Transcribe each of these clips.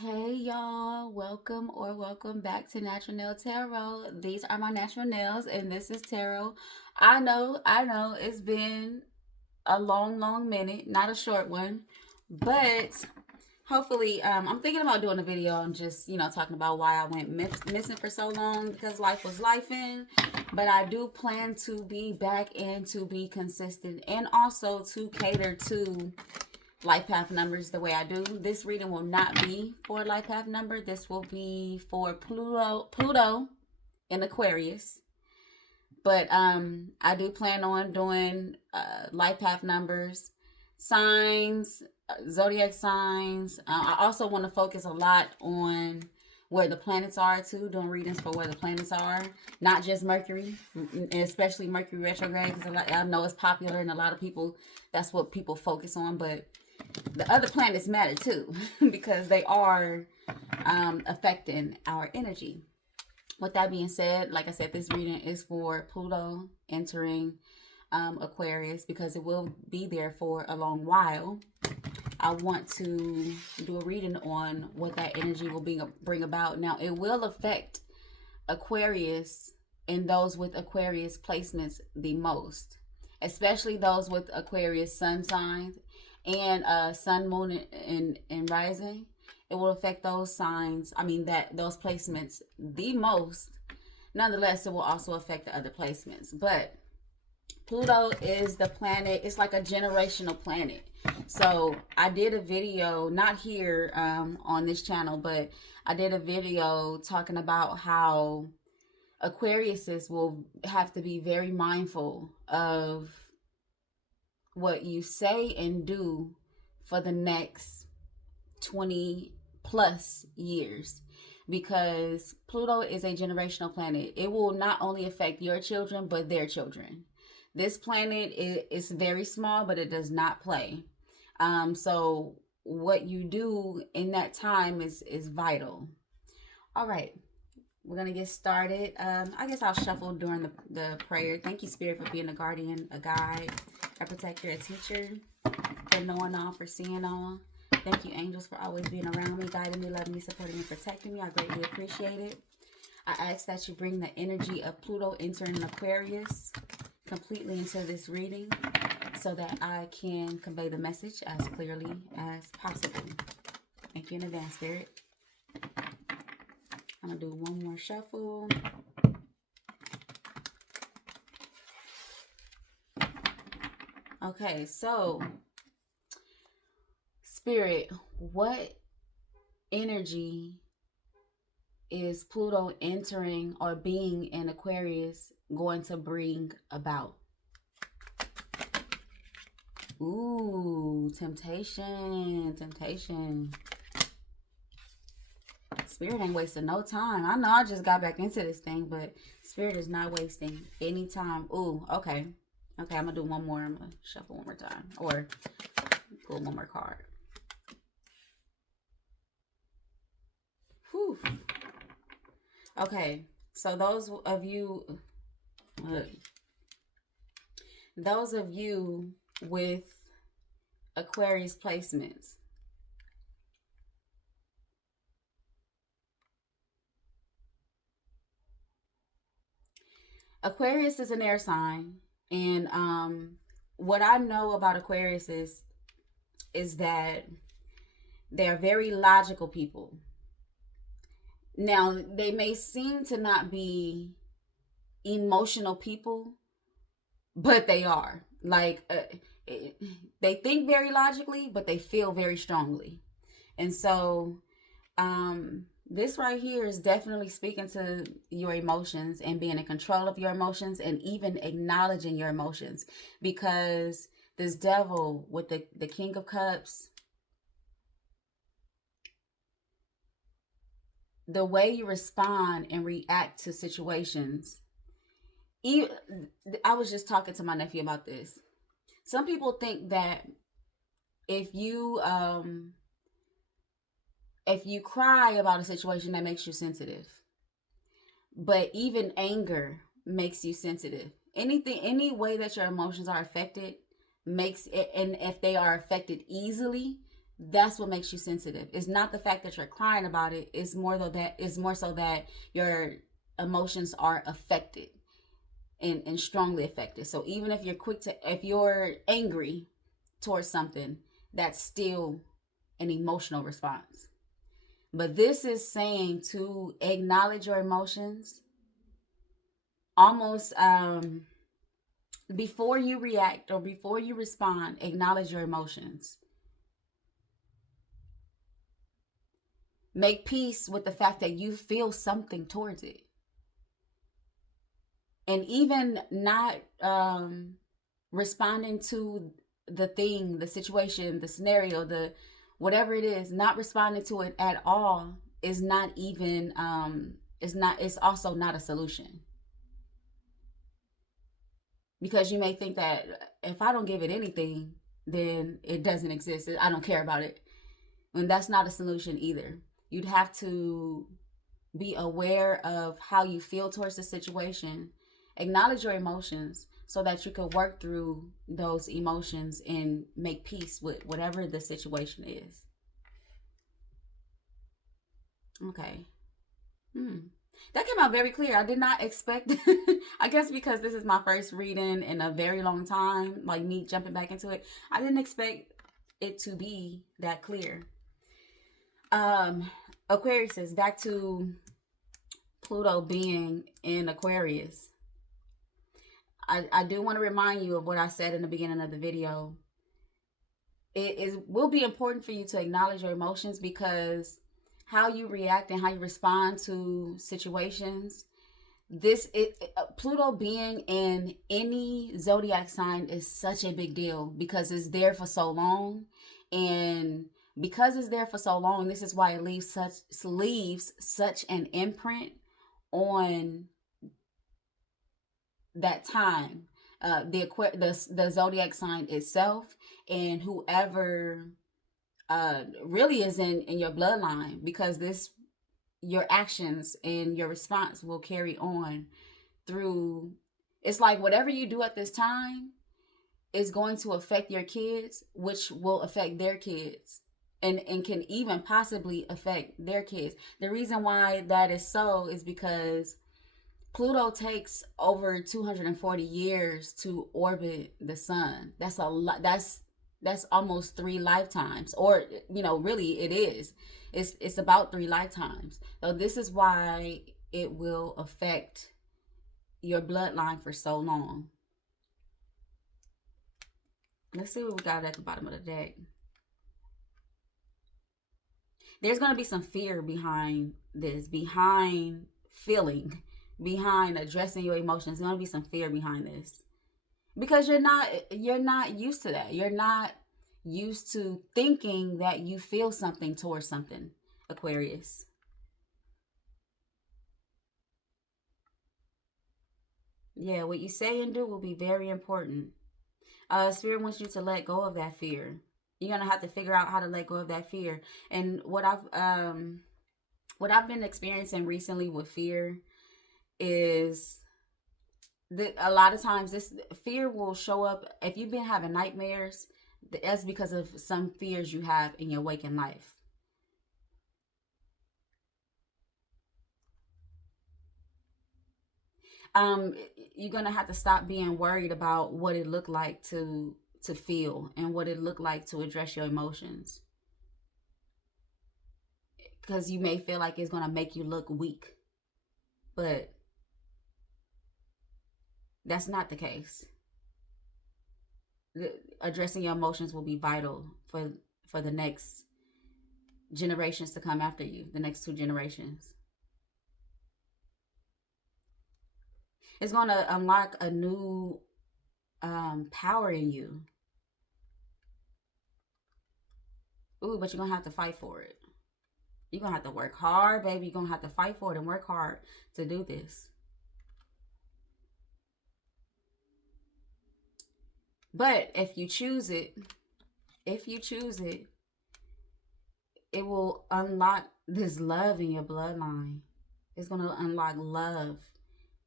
Hey y'all, welcome back to Natural Nail Tarot. These are my natural nails and this is tarot. I know it's been a long minute, not a short one, but hopefully I'm thinking about doing a video and just, talking about why I went missing for so long because life was lifing, but I do plan to be back and to be consistent and also to cater to life path numbers the way I do. This reading will not be for life path number. This will be for Pluto in Aquarius. But I do plan on doing life path numbers, signs, zodiac signs. I also want to focus a lot on where the planets are too, doing readings for where the planets are, not just Mercury, especially Mercury retrograde, because I know it's popular and a lot of people, that's what people focus on, but the other planets matter too because they are affecting our energy. With that being said, like I said, this reading is for Pluto entering Aquarius because it will be there for a long while. I want to do a reading on what that energy will bring about. Now, it will affect Aquarius and those with Aquarius placements the most, especially those with Aquarius sun signs and sun, moon, and rising. It will affect those signs. Those placements the most. Nonetheless, it will also affect the other placements. But Pluto is the planet. It's like a generational planet. So I did a video, not here on this channel, but I did a video talking about how Aquariuses will have to be very mindful of what you say and do for the next 20 plus years, because Pluto is a generational planet. It will not only affect your children but their children. This planet is very small, but it does not play. So what you do in that time is vital. All right, we're gonna get started. I guess I'll shuffle during the prayer. Thank you, Spirit, for being a guardian, a guide, a protector, a teacher, for knowing all, for seeing all. Thank you, angels, for always being around me, guiding me, loving me, supporting me, protecting me. I greatly appreciate it. I ask that you bring the energy of Pluto entering Aquarius completely into this reading so that I can convey the message as clearly as possible. Thank you in advance, Spirit. I'm going to do one more shuffle. Okay, so Spirit, what energy is Pluto entering or being in Aquarius going to bring about? Ooh, temptation. Spirit ain't wasting no time. I know I just got back into this thing, but Spirit is not wasting any time. Ooh, okay. Okay, I'm going to do one more. I'm going to shuffle one more time. Or pull one more card. Whew. Okay, so those of you with Aquarius placements, Aquarius is an air sign, and what I know about Aquarius is that they are very logical people. Now, they may seem to not be emotional people, but they are. Like, they think very logically, but they feel very strongly. And so, this right here is definitely speaking to your emotions and being in control of your emotions and even acknowledging your emotions, because this devil with the King of Cups, the way you respond and react to situations. I was just talking to my nephew about this. Some people think that if you cry about a situation, that makes you sensitive. But even anger makes you sensitive. Any way that your emotions are affected makes it, and if they are affected easily, That's what makes you sensitive. It's not the fact that you're crying about it. It's more so that your emotions are affected and strongly affected. So even if if you're angry towards something, that's still an emotional response. But this is saying to acknowledge your emotions almost before you react or before you respond, acknowledge your emotions. Make peace with the fact that you feel something towards it. And even not responding to the thing, the situation, the scenario, the whatever it is, not responding to it at all is not even it's also not a solution. Because you may think that if I don't give it anything, then it doesn't exist. I don't care about it. And that's not a solution either. You'd have to be aware of how you feel towards the situation, acknowledge your emotions so that you can work through those emotions and make peace with whatever the situation is. Okay. Hmm. That came out very clear. I did not expect, I guess because this is my first reading in a very long time, like me jumping back into it, I didn't expect it to be that clear. Aquarius is back to Pluto being in Aquarius. I do want to remind you of what I said in the beginning of the video. Will be important for you to acknowledge your emotions, because how you react and how you respond to situations, Pluto being in any zodiac sign is such a big deal because it's there for so long. And because it's there for so long, this is why it leaves such an imprint on that time, the zodiac sign itself, and whoever really is in your bloodline, because this your actions and your response will carry on through. It's like whatever you do at this time is going to affect your kids, which will affect their kids, and can even possibly affect their kids. The reason why that is so is because Pluto takes over 240 years to orbit the sun. That's a lot. That's almost 3 lifetimes, or really it is. It's about 3 lifetimes. So this is why it will affect your bloodline for so long. Let's see what we got at the bottom of the deck. There's going to be some fear behind this, behind feeling, behind addressing your emotions. There's going to be some fear behind this, because you're not used to that. You're not used to thinking that you feel something towards something, Aquarius. Yeah, what you say and do will be very important. Spirit wants you to let go of that fear. You're gonna have to figure out how to let go of that fear. And what I've been experiencing recently with fear is that a lot of times this fear will show up if you've been having nightmares. That's because of some fears you have in your waking life. um you're gonna have to stop being worried about what it looked like to feel and what it looked like to address your emotions, because you may feel like it's gonna make you look weak, but that's not the case. Addressing your emotions will be vital for the next generations to come after you, the next 2 generations. It's going to unlock a new power in you. Ooh, but you're going to have to fight for it. You're going to have to work hard, baby. You're going to have to fight for it and work hard to do this. But if you choose it, it will unlock this love in your bloodline. It's going to unlock love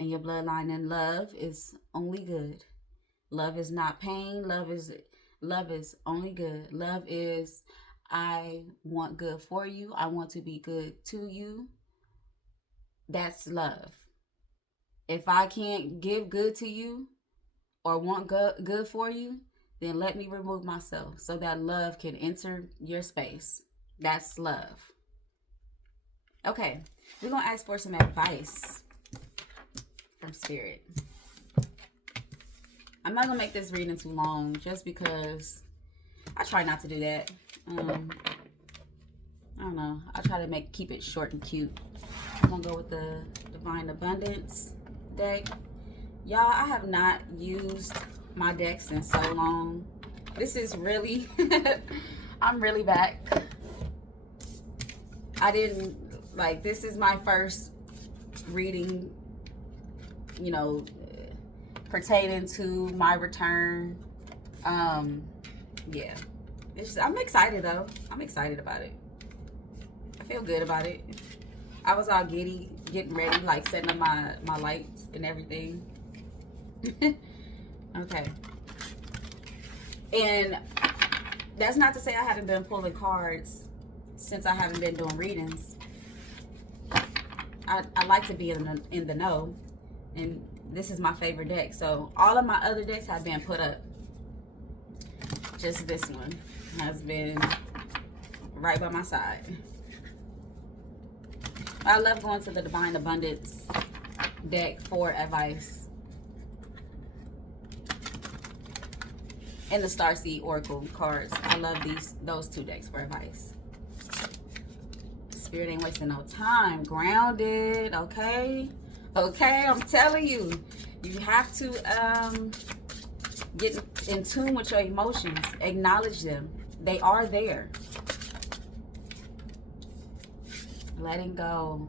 in your bloodline, and love is only good. Love is not pain. Love is only good. Love is I want good for you. I want to be good to you. That's love. If I can't give good to you or want good for you, then let me remove myself so that love can enter your space. That's love. Okay, we're going to ask for some advice from Spirit. I'm not going to make this reading too long just because I try not to do that. I don't know. I try to keep it short and cute. I'm going to go with the Divine Abundance deck. Y'all, I have not used my decks in so long. This is really, I'm really back. This is my first reading, pertaining to my return. Yeah. I'm excited though. I'm excited about it. I feel good about it. I was all giddy, getting ready, like setting up my lights and everything. Okay. And that's not to say I haven't been pulling cards since I haven't been doing readings. I like to be in the know, and this is my favorite deck. So all of my other decks have been put up. Just this one has been right by my side. I love going to the Divine Abundance deck for advice. And the Starseed Oracle cards. I love those two decks for advice. Spirit ain't wasting no time. Grounded, okay? Okay, I'm telling you. You have to get in tune with your emotions. Acknowledge them. They are there. Letting go.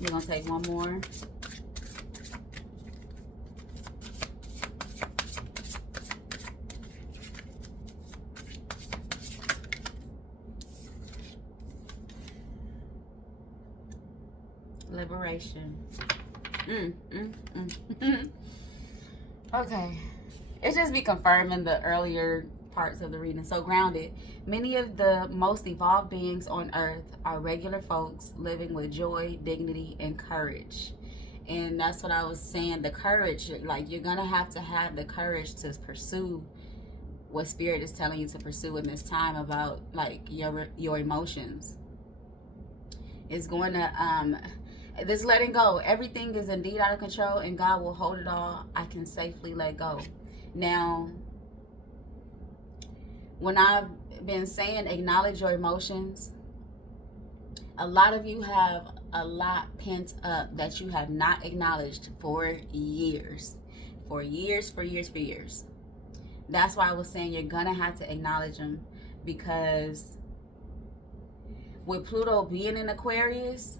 We're going to take one more. Liberation. Okay. It's just be confirming the earlier parts of the reading. So grounded. Many of the most evolved beings on earth are regular folks living with joy, dignity, and courage. And that's what I was saying. The courage, like you're going to have the courage to pursue what Spirit is telling you to pursue in this time about like your emotions. It's going to this letting go. Everything is indeed out of control and God will hold it all. I can safely let go. Now, when I've been saying acknowledge your emotions, a lot of you have a lot pent up that you have not acknowledged for years. For years. That's why I was saying you're going to have to acknowledge them, because with Pluto being in Aquarius,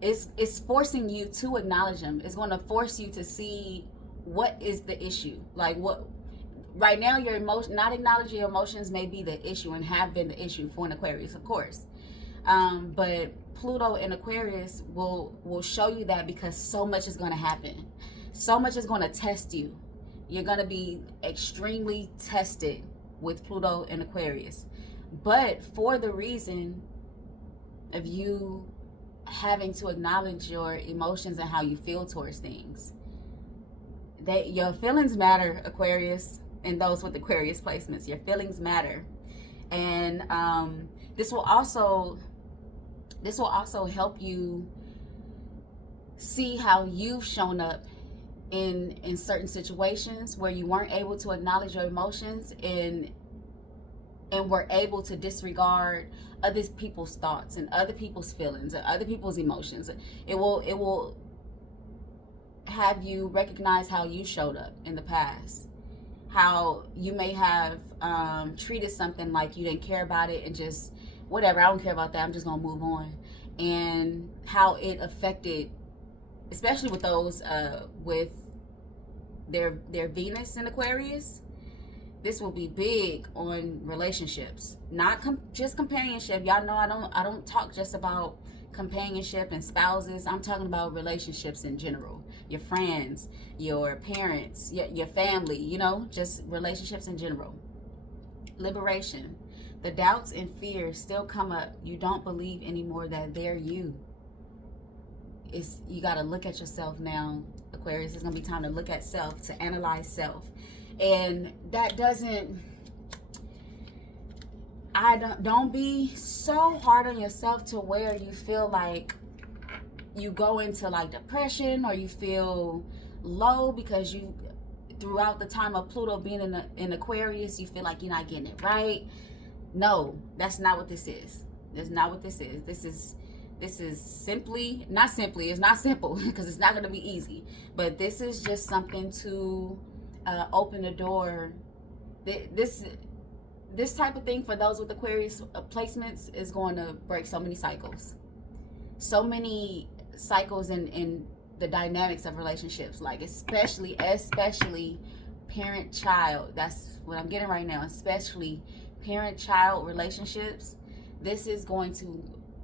it's forcing you to acknowledge them. It's going to force you to see what is the issue. Like what right now your emotion, not acknowledging your emotions may be the issue and have been the issue for an Aquarius, of course. But Pluto in Aquarius will show you that, because so much is going to happen. So much is going to test you. You're going to be extremely tested with Pluto in Aquarius. But for the reason of you having to acknowledge your emotions and how you feel towards things. Your feelings matter, Aquarius, and those with Aquarius placements. Your feelings matter. And this will also help you see how you've shown up in certain situations where you weren't able to acknowledge your emotions and were able to disregard other people's thoughts and other people's feelings and other people's emotions. It will have you recognize how you showed up in the past, how you may have treated something like you didn't care about it and just whatever, I don't care about that, I'm just gonna move on, and how it affected, especially with those with their Venus in Aquarius. This will be big on relationships, not just companionship. Y'all know I don't talk just about companionship and spouses. I'm talking about relationships in general. Your friends, your parents, your family, just relationships in general. Liberation. The doubts and fears still come up. You don't believe anymore that they're you. You got to look at yourself now, Aquarius. It's going to be time to look at self, to analyze self. And that doesn't, don't be so hard on yourself to where you feel like you go into like depression, or you feel low because you, throughout the time of Pluto being in Aquarius, you feel like you're not getting it right. No, that's not what this is. That's not what this is. This is simply, not simply, it's not simple because it's not going to be easy, but this is just something to open the door. This type of thing for those with Aquarius placements is going to break so many cycles. So many cycles in the dynamics of relationships, like especially parent-child. That's what I'm getting right now, especially parent-child relationships. This is going to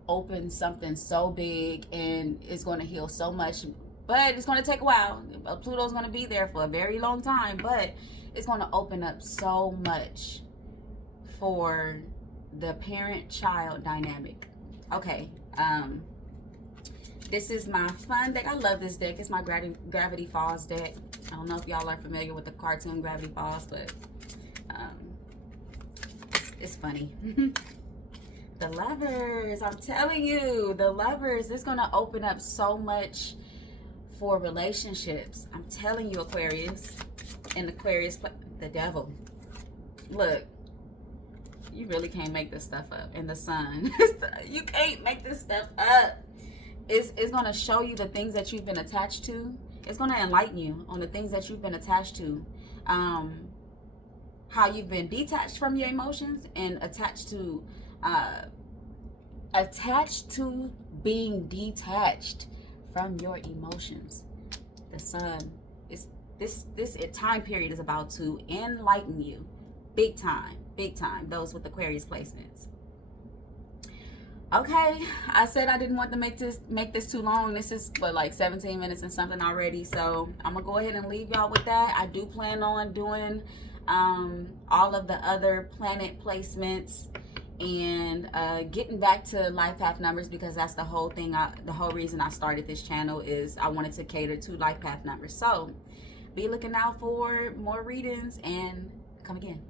open something so big, and it's going to heal so much, but it's going to take a while. Pluto's going to be there for a very long time, but it's going to open up so much for the parent-child dynamic. Okay, this is my fun deck. I love this deck. It's my Gravity Falls deck. I don't know if y'all are familiar with the cartoon Gravity Falls, but it's funny. The Lovers, I'm telling you, the Lovers, it's going to open up so much for relationships. I'm telling you, Aquarius. And Aquarius, the Devil. Look, you really can't make this stuff up. And the Sun. You can't make this stuff up. It's going to show you the things that you've been attached to. It's going to enlighten you on the things that you've been attached to. How you've been detached from your emotions and attached to being detached from your emotions. The Sun is this time period is about to enlighten you big time, those with Aquarius placements. Okay, I said I didn't want to make this too long. This is what, like 17 minutes and something already, so I'm gonna go ahead and leave y'all with that. I do plan on doing all of the other planet placements and getting back to life path numbers, because that's the whole thing. The whole reason I started this channel is I wanted to cater to life path numbers. So be looking out for more readings, and come again.